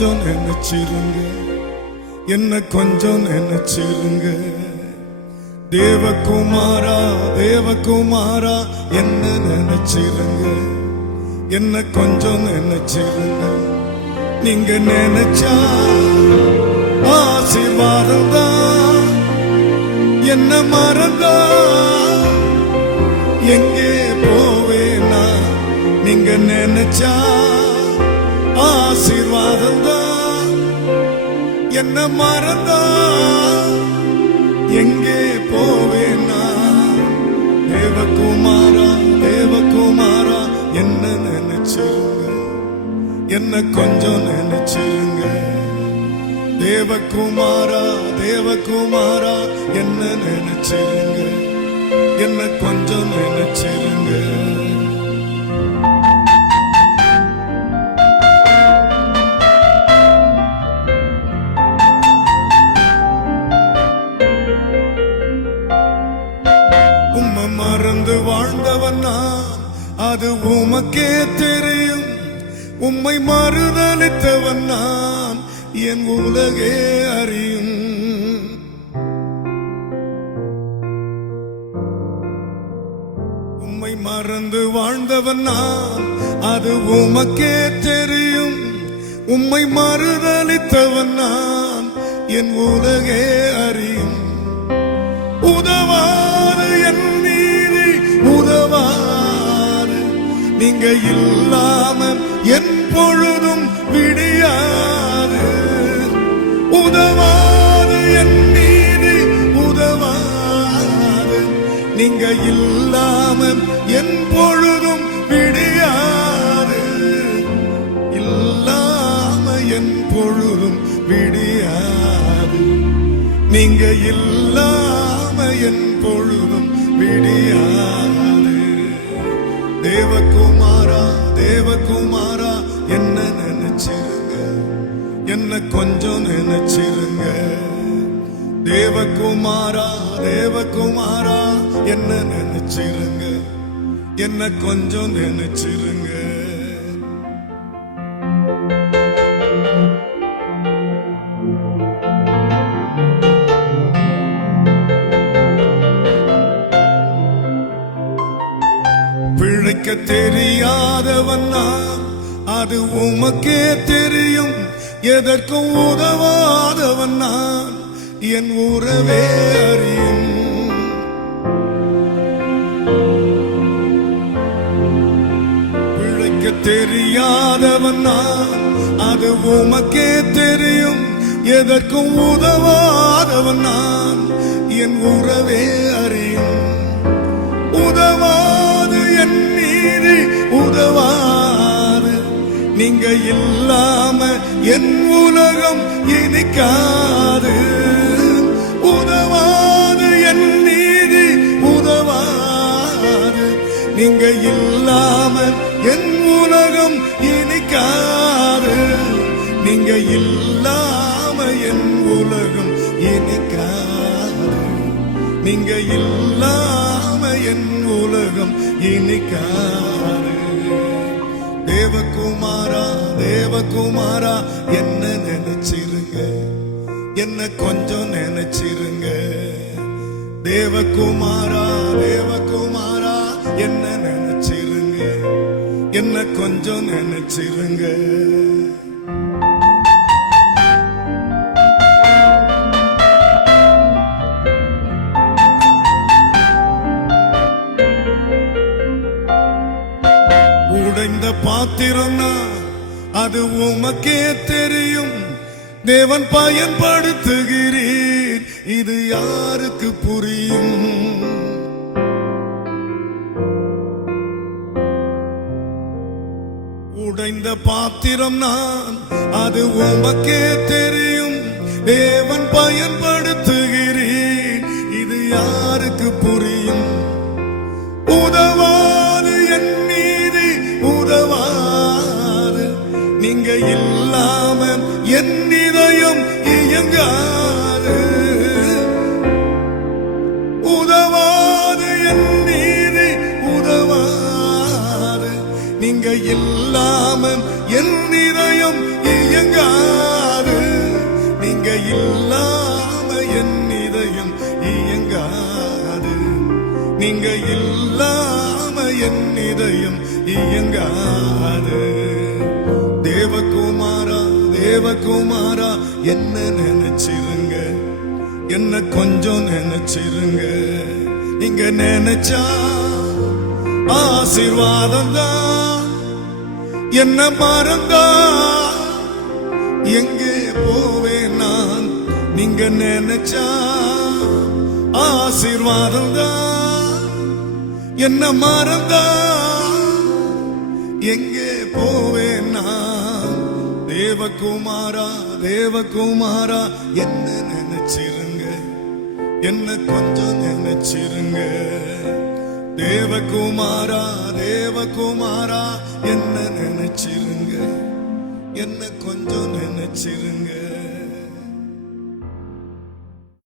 கொஞ்சம் நினைச்சிருங்க, என்ன கொஞ்சம் நினைச்சிருங்க. தேவகுமாரா தேவகுமாரா என்ன நினைச்சிருங்க, என்ன கொஞ்சம் நினைச்சிருங்க. நீங்க நினைச்சா ஆசீர்வாதம் தான், என்ன மறந்தா எங்கே போவேனா. நீங்க நினைச்சா ஆசீர்வாதம் தான், என்ன மறந்தா எங்கே போவேனா. தேவகுமாரா தேவகுமாரா என்ன நினைச்சிருங்க, என்ன கொஞ்சம் நினைச்சிருங்க. தேவகுமாரா தேவகுமாரா என்ன நினைச்சிருங்க, என்ன கொஞ்சம் நினைச்சிருங்க. உம்மை மறந்து வாழ்ந்தவன் நான், அது உமக்கே தெரியும். உம்மை மறுதலித்தவன் நான், என் உலகே அறியும். உம்மை மறந்து வாழ்ந்தவன் நான், அது உமக்கே தெரியும். உம்மை மறுதலித்தவன் நான், என் உலகே அறியும். உதவாது என் நீதி உதவாது, நீங்க இல்லாம என் பொழுதும் விடியாது. உதவாது என் நீதி உதவாது, நீங்க இல்லாம என் பொழுதும் விடியாது. இல்லாம என் பொழுதும் விடியாது, நீங்க இல்லாம என் பொழுதும் விடியாது. தேவகுமாரா தேவகுமாரா என்ன நினைச்சிருங்க, என்ன கொஞ்சம் நினைச்சிருங்க. தேவகுமாரா தேவகுமாரா என்ன நினைச்சிருங்க, என்ன கொஞ்சம் நினைச்சிருங்க. பிழைக்க தெரியாதவன் நான், அது உமக்கே தெரியும். எதற்கும் உதவாதவன் நான், என் உறவே அறியும். பிழைக்க தெரியாதவன் நான், அது உமக்கே தெரியும். எதற்கும் உதவாதவன் நான், என் உறவே அறியும். உதவாது என் நீதி உதவாது, நீங்க இல்லாம என் உலகம் இனிக்காது. உதவாது என் நீதி உதவாது, நீங்க இல்லாம என் உலகம் இனிக்காது. நீங்க இல்லாம என் உலகம் இனிக்காது, நீங்க இல்லாம என் உலகம் இனிக்காது. தேவகுமாரா தேவகுமாரா என்ன நினைச்சிருங்க, என்ன கொஞ்சம் நினைச்சிருங்க. தேவகுமாரா தேவகுமாரா என்ன நினைச்சிருங்க, என்ன கொஞ்சம் நினைச்சிருங்க. உடைந்த பாத்திரம்னா அது உமக்கே தெரியும். தேவன் பயன்படுத்துகிறீர், இது யாருக்கு புரியும். உடைந்த பாத்திரம் நான், அது உமக்கே தெரியும். தேவன் பயன்படுத்துகிறீர், இது யாருக்கு புரியும். உதவாது என் நீதி உதவாது, நீங்க இல்லாம என் இதயம் இயங்காது. உதவாது என் நீதி உதவாது, நீங்க இல்லாம என் இதயம் இயங்காது. நீங்க இல்லாம என் இதயம் இயங்காது. நீங்க இல்லாம என் இதயம் இயங்காது. தேவகுமாரா தேவகுமாரா என்ன நினைச்சிருங்க, என்ன கொஞ்சம் நினைச்சிருங்க. நீங்க நினைச்சா ஆசீர்வாதம் தான். என்ன மறந்தா எங்கே போவேன் நான். நீங்க நினைச்சா ஆசீர்வாதம் தான். என்ன மறந்தா எங்கே போவேன் நான். தேவகுமாரா தேவகுமாரா என்ன நினைச்சிருங்க, என்ன கொஞ்சம் நினைச்சிருங்க. தேவகுமாரா தேவகுமாரா என்ன நினைச்சிருங்க, என்ன கொஞ்சம் நினைச்சிருங்க.